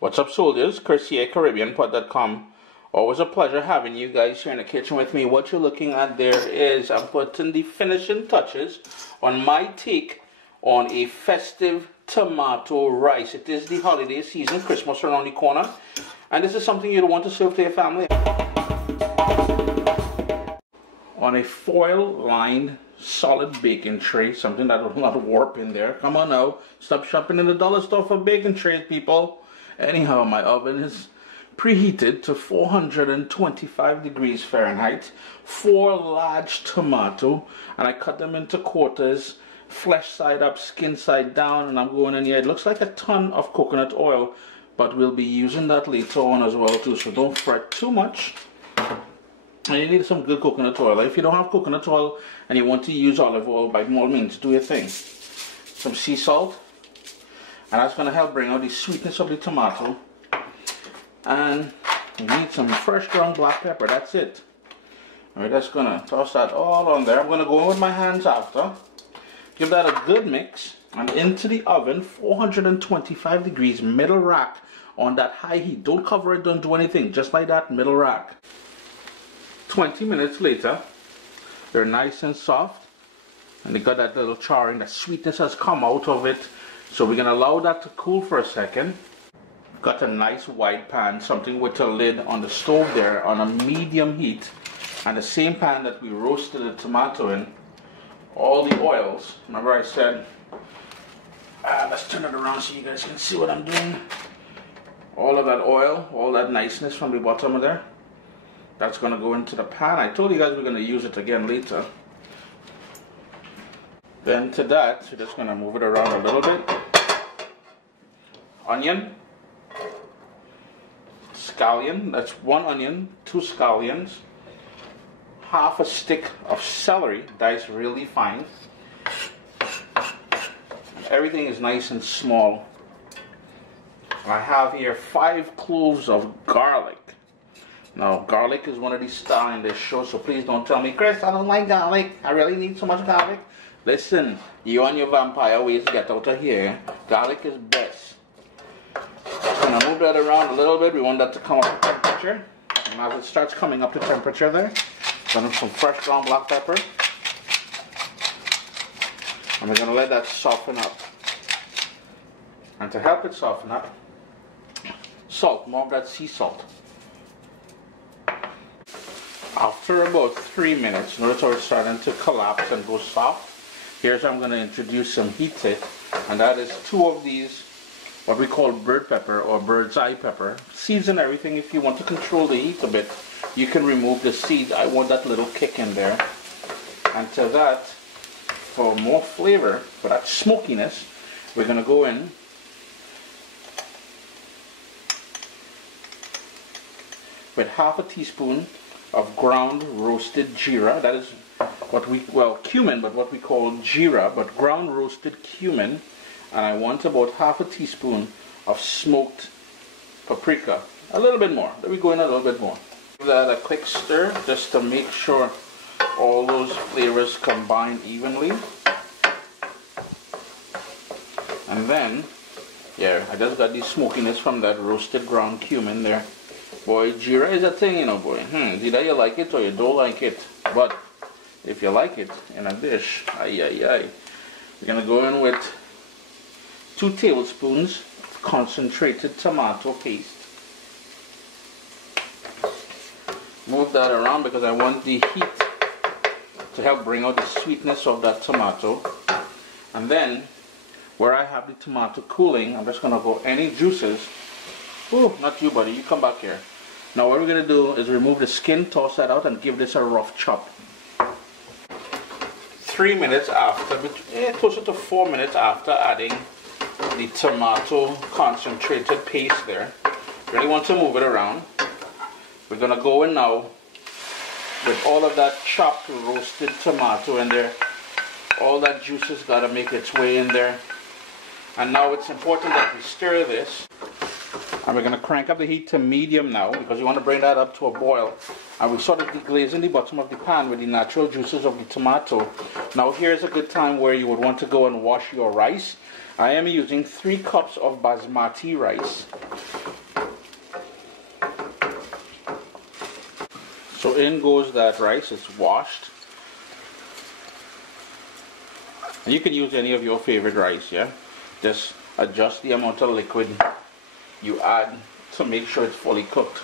What's up, soldiers? Chris here, CaribbeanPod.com. Always a pleasure having you guys here in the kitchen with me. What you're looking at there is I'm putting the finishing touches on my take on a festive tomato rice. It is the holiday season, Christmas around the corner, and this is something you'll want to serve to your family. On a foil-lined solid baking tray, something that will not warp in there. Come on now, stop shopping in the dollar store for baking trays, people. Anyhow, my oven is preheated to 425 degrees Fahrenheit. 4 large tomato, and I cut them into quarters, flesh side up, skin side down, and I'm going in here. It looks like a ton of coconut oil, but we'll be using that later on as well too, so don't fret too much. And you need some good coconut oil. If you don't have coconut oil and you want to use olive oil, by all means, do your thing. Some sea salt, and that's going to help bring out the sweetness of the tomato. And you need some fresh ground black pepper. That's it. And we're just going to toss that all on there. I'm going to go in with my hands after. Give that a good mix, and into the oven, 425 degrees, middle rack on that high heat. Don't cover it, don't do anything, just like that, middle rack. 20 minutes later, they're nice and soft, and they got that little charring. That sweetness has come out of it, so we're going to allow that to cool for a second. Got a nice wide pan, something with a lid on the stove there on a medium heat, and the same pan that we roasted the tomato in. All the oils, remember I said, let's turn it around so you guys can see what I'm doing. All of that oil, all that niceness from the bottom of there, that's going to go into the pan. I told you guys we're going to use it again later. Then to that, we're just going to move it around a little bit. Onion. Scallion, that's 1 onion, 2 scallions. Half a stick of celery, diced really fine. And everything is nice and small. I have here 5 cloves of garlic. Now, garlic is one of the stars in this show, so please don't tell me, Chris, I don't like garlic. I really need so much garlic. Listen, you and your vampire ways get out of here. Garlic is best. Just gonna move that around a little bit. We want that to come up to temperature. And as it starts coming up to temperature there, gonna some fresh ground black pepper. And we're gonna let that soften up. And to help it soften up, salt, more of that sea salt. After about 3 minutes, notice how it's starting to collapse and go soft. Here's how I'm going to introduce some heat to it, and that is 2 of these, what we call bird pepper or bird's eye pepper. Seeds and everything, if you want to control the heat a bit, you can remove the seed. I want that little kick in there. And to that, for more flavor, for that smokiness, we're going to go in with half a teaspoon of ground roasted geera. That is what we, well, cumin, but what we call geera, but ground roasted cumin. And I want about half a teaspoon of smoked paprika. A little bit more. Let me go in a little bit more. Give that a quick stir just to make sure all those flavors combine evenly. And then, yeah, I just got the smokiness from that roasted ground cumin there. Boy, geera is a thing, you know, boy. Either you like it or you don't like it. But if you like it in a dish, we're gonna go in with 2 tablespoons of concentrated tomato paste. Move that around because I want the heat to help bring out the sweetness of that tomato. And then, where I have the tomato cooling, I'm just gonna go any juices. Oh, not you, buddy. You come back here. Now what we're going to do is remove the skin, toss that out, and give this a rough chop. 3 minutes after, closer to 4 minutes after adding the tomato concentrated paste there. Really want to move it around. We're going to go in now with all of that chopped roasted tomato in there. All that juice has got to make its way in there. And now it's important that we stir this. And we're going to crank up the heat to medium now because we want to bring that up to a boil. And we sort of deglazing the bottom of the pan with the natural juices of the tomato. Now here's a good time where you would want to go and wash your rice. I am using 3 cups of Basmati rice. So in goes that rice. It's washed. And you can use any of your favorite rice, yeah? Just adjust the amount of liquid you add to make sure it's fully cooked.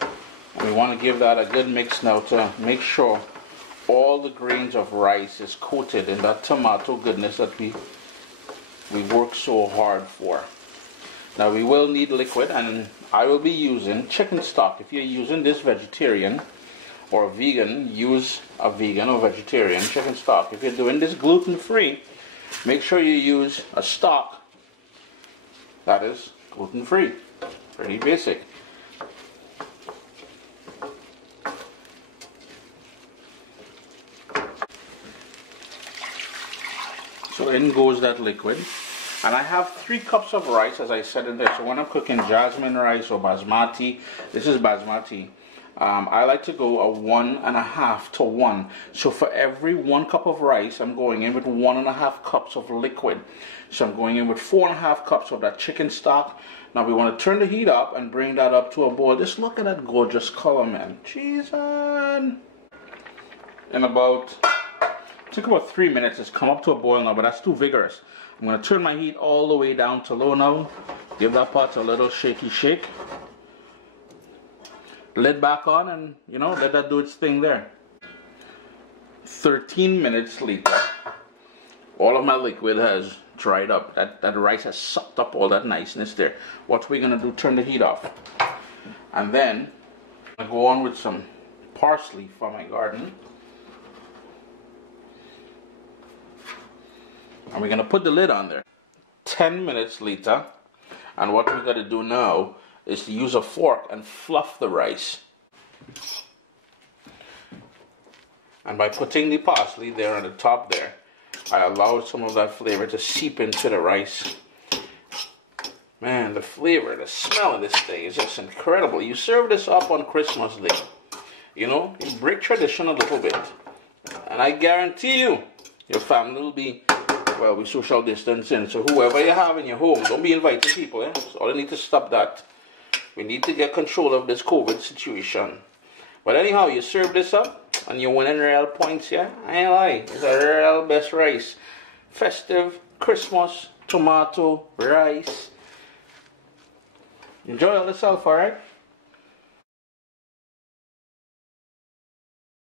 And we want to give that a good mix now to make sure all the grains of rice is coated in that tomato goodness that we work so hard for. Now we will need liquid, and I will be using chicken stock. If you're using this vegetarian or vegan, use a vegan or vegetarian chicken stock. If you're doing this gluten-free, make sure you use a stock that is gluten-free. Pretty basic. So in goes that liquid. And I have 3 cups of rice, as I said in there. So when I'm cooking jasmine rice or basmati, this is basmati. I like to go a 1.5 to 1. So for every 1 cup of rice, I'm going in with 1.5 cups of liquid. So I'm going in with 4.5 cups of that chicken stock. Now we want to turn the heat up and bring that up to a boil. Just look at that gorgeous color, man. Jeez, man. In about, it took about 3 minutes. It's come up to a boil now, but that's too vigorous. I'm going to turn my heat all the way down to low now. Give that pot a little shaky shake. Lid back on and, you know, let that do its thing there. 13 minutes later, all of my liquid has dried up. That rice has sucked up all that niceness there. What we're going to do, turn the heat off. And then, I'm going to go on with some parsley from my garden. And we're going to put the lid on there. 10 minutes later, and what we're going to do now is to use a fork and fluff the rice. And by putting the parsley there on the top there, I allow some of that flavor to seep into the rice. Man, the flavor, the smell of this thing is just incredible. You serve this up on Christmas Day. You know, you break tradition a little bit. And I guarantee you, your family will be, well, we social distancing, so whoever you have in your home, don't be inviting people, eh? So all I need to stop that. We need to get control of this COVID situation. But anyhow, you serve this up, and you're winning real points, yeah? I ain't lying. It's a real best rice. Festive, Christmas, tomato, rice. Enjoy yourself, alright?